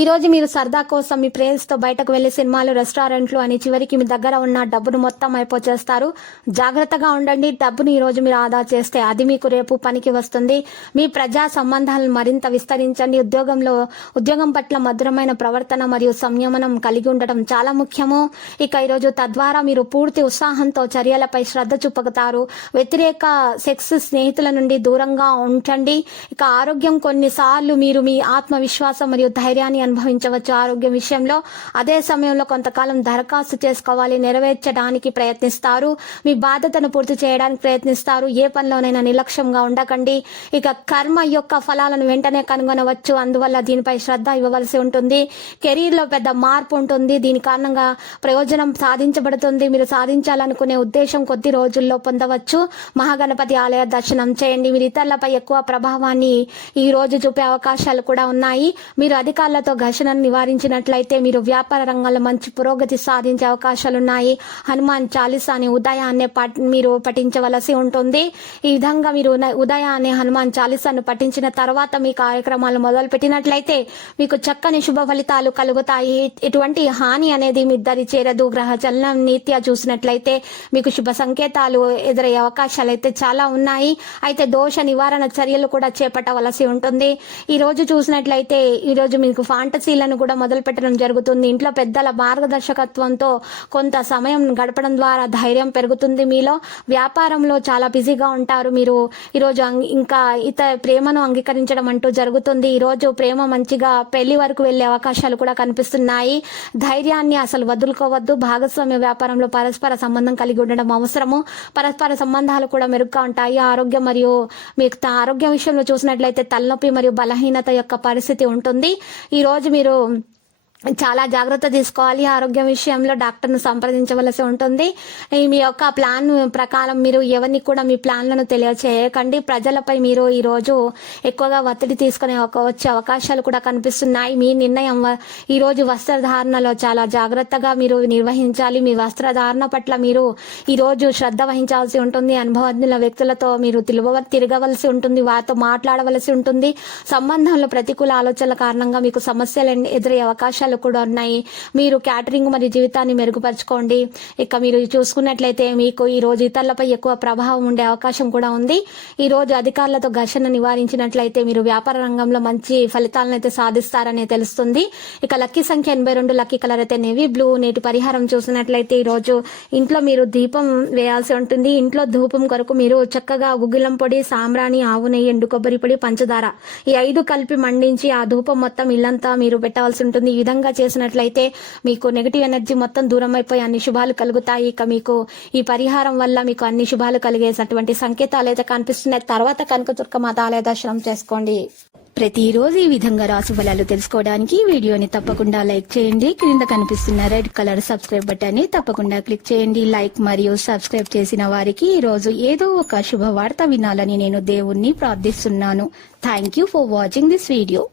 ఈ రోజు మీరు సరదా కోసం మీ ప్రేయర్స్తో బయటకు వెళ్ళి సినిమాలు రెస్టారెంట్లు అని చివరికి మీ దగ్గర ఉన్న డబ్బును మొత్తం అయిపోచేస్తారు. జాగ్రత్తగా ఉండండి. డబ్బును ఈ రోజు మీరు ఆదా చేస్తే అది మీకు రేపు పనికి వస్తుంది. మీ ప్రజా సంబంధాలను మరింత విస్తరించండి. ఉద్యోగంలో ఉద్యోగం పట్ల మధురమైన ప్రవర్తన మరియు సంయమనం కలిగి ఉండటం చాలా ముఖ్యము. ఇక ఈరోజు తద్వారా మీరు పూర్తి ఉత్సాహంతో చర్యలపై శ్రద్ధ చూపుతారు. వ్యతిరేక సెక్స్ స్నేహితుల నుండి దూరంగా ఉంచండి. ఇక ఆరోగ్యం కొన్నిసార్లు మీరు మీ ఆత్మవిశ్వాసం మరియు ధైర్యాన్ని అనుభవించవచ్చు ఆరోగ్యం విషయంలో. అదే సమయంలో కొంతకాలం దరఖాస్తు చేసుకోవాలి నెరవేర్చడానికి ప్రయత్నిస్తారు. మీ బాధ్యతను పూర్తి చేయడానికి ప్రయత్నిస్తారు. ఏ పనిలోనైనా నిర్లక్ష్యంగా ఉండకండి. ఇక కర్మ యొక్క ఫలాలను వెంటనే కనుగొనవచ్చు. అందువల్ల దీనిపై శ్రద్ధ ఇవ్వవలసి ఉంటుంది. కెరీర్లో పెద్ద మార్పు ఉంటుంది. దీని కారణంగా ప్రయోజనం సాధించబడుతుంది. మీరు సాధించాలనుకునే ఉద్దేశం కొద్ది రోజుల్లో పొందవచ్చు. మహాగణపతి ఆలయ దర్శనం చేయండి. మీరు ఇతరులపై ఎక్కువ ప్రభావాన్ని ఈ రోజు చూపే అవకాశాలు కూడా ఉన్నాయి. మీరు అధికారులతో ఘర్షణను నివారించినట్లయితే మీరు వ్యాపార రంగంలో మంచి పురోగతి సాధించే అవకాశాలున్నాయి. హనుమాన్ చాలీసాని ఉదయాన్నే పట్- మీరు పఠించవలసి ఉంటుంది. ఈ విధంగా మీరు ఉదయాన్ని ఉదయాన్నే హనుమాన్ చాలీసాను పఠించిన తర్వాత మీ కార్యక్రమాలు మొదలు పెట్టినట్లయితే మీకు చక్కని శుభ ఫలితాలు కలుగుతాయి. ఎటువంటి హాని అనేది మీ దరి చేరదు. గ్రహ చలనం నీత్యా చూసినట్లయితే మీకు శుభ సంకేతాలు ఎదురయ్యే అవకాశాలు అయితే చాలా ఉన్నాయి. అయితే దోష నివారణ చర్యలు కూడా చేపట్టవలసి ఉంటుంది. ఈ రోజు చూసినట్లయితే ఈ రోజు మీకు ఫాంటసీలను కూడా మొదలుపెట్టడం జరుగుతుంది. ఇంట్లో పెద్దల మార్గదర్శకత్వంతో కొంత సమయం గడపడం ద్వారా ధైర్యం పెరుగుతుంది మీలో. వ్యాపారంలో చాలా బిజీగా ఉంటారు మీరు. ఈరోజు ఇంకా ఇత ప్రేమను అంగీకరించడం అంటూ జరుగుతుంది. ఈరోజు ప్రేమ మంచిగా పెళ్ళి వరకు వెళ్ళే అవకాశాలు కూడా కనిపిస్తున్నాయి. ధైర్యాన్ని అసలు వదులుకోవద్దు. భాగస్వామ్య వ్యాపారంలో పరస్పర సంబంధం కలిగి ఉండడం అవసరము. పరస్పర సంబంధాలు కూడా మెరుగ్గా ఉంటాయి. ఆరోగ్యం మరియు మీకు త- ఆరోగ్యం విషయంలో చూసినట్లయితే తలనొప్పి మరియు బలహీనత యొక్క పరిస్థితి ఉంటుంది. ఈ ఈరోజు మీరు చాలా జాగ్రత్త తీసుకోవాలి. ఆరోగ్యం విషయంలో డాక్టర్ను సంప్రదించవలసి ఉంటుంది. ఈ మీ యొక్క ప్లాన్ ప్రకారం మీరు ఎవరిని కూడా మీ ప్లాన్లను తెలియచేయకండి. ప్రజలపై మీరు ఈరోజు ఎక్కువగా ఒత్తిడి తీసుకునే వచ్చే అవకాశాలు కూడా కనిపిస్తున్నాయి. మీ నిర్ణయం ఈరోజు వస్త్రధారణలో చాలా జాగ్రత్తగా మీరు నిర్వహించాలి. మీ వస్త్రధారణ పట్ల మీరు ఈరోజు శ్రద్ధ వహించాల్సి ఉంటుంది. అనుభవజ్ఞుల వ్యక్తులతో మీరు తిరుగ తిరగవలసి ఉంటుంది. వారితో మాట్లాడవలసి ఉంటుంది. సంబంధంలో ప్రతికూల ఆలోచనల కారణంగా మీకు సమస్యలు ఎదురయ్యే అవకాశాలు కూడా ఉన్నాయి. మీరు క్యాటరింగ్ మరియు జీవితాన్ని మెరుగుపరచుకోండి. ఇక మీరు చూసుకున్నట్లయితే మీకు ఈ రోజు ఇతరులపై ఎక్కువ ప్రభావం ఉండే అవకాశం కూడా ఉంది. ఈ రోజు అధికారులతో ఘర్షణ నివారించినట్లయితే మీరు వ్యాపార రంగంలో మంచి ఫలితాలను అయితే సాధిస్తారని తెలుస్తుంది. ఇక లక్కీ సంఖ్య ఎనభై రెండు లక్కీ కలర్ అయితే నేవీ బ్లూ. నేటి పరిహారం చూసినట్లయితే ఈ రోజు ఇంట్లో మీరు దీపం వేయాల్సి ఉంటుంది. ఇంట్లో ధూపం కొరకు మీరు చక్కగా గుగ్గిలం పొడి సాంబ్రాణి ఆవు నెయ్యి ఎండు కొబ్బరి పొడి పంచదార ఈ ఐదు కలిపి మండించి ఆ ధూపం మొత్తం ఇల్లంతా మీరు పెట్టవలసి ఉంటుంది. ఈ విధంగా చేసినట్లయితే మీకు నెగిటివ్ ఎనర్జీ మొత్తం దూరం అయిపోయి అన్ని శుభాలు కలుగుతాయి. ఇక మీకు ఈ పరిహారం వల్ల మీకు అన్ని శుభాలు కలిగేసినటువంటి సంకేతాలు అయితే కనిపిస్తున్నాయి. తర్వాత కనకదుర్గ మాత ఆలయ దర్శనం చేసుకోండి. ప్రతిరోజు ఈ విధంగా రాసు ఫలాలు తెలుసుకోవడానికి వీడియోని తప్పకుండా లైక్ చేయండి. క్రింద కనిపిస్తున్న రెడ్ కలర్ సబ్స్క్రైబ్ బటన్ని తప్పకుండా క్లిక్ చేయండి. లైక్ మరియు సబ్స్క్రైబ్ చేసిన వారికి ఈ రోజు ఏదో ఒక శుభవార్త వినాలని నేను దేవుణ్ణి ప్రార్థిస్తున్నాను. Thank you for watching this video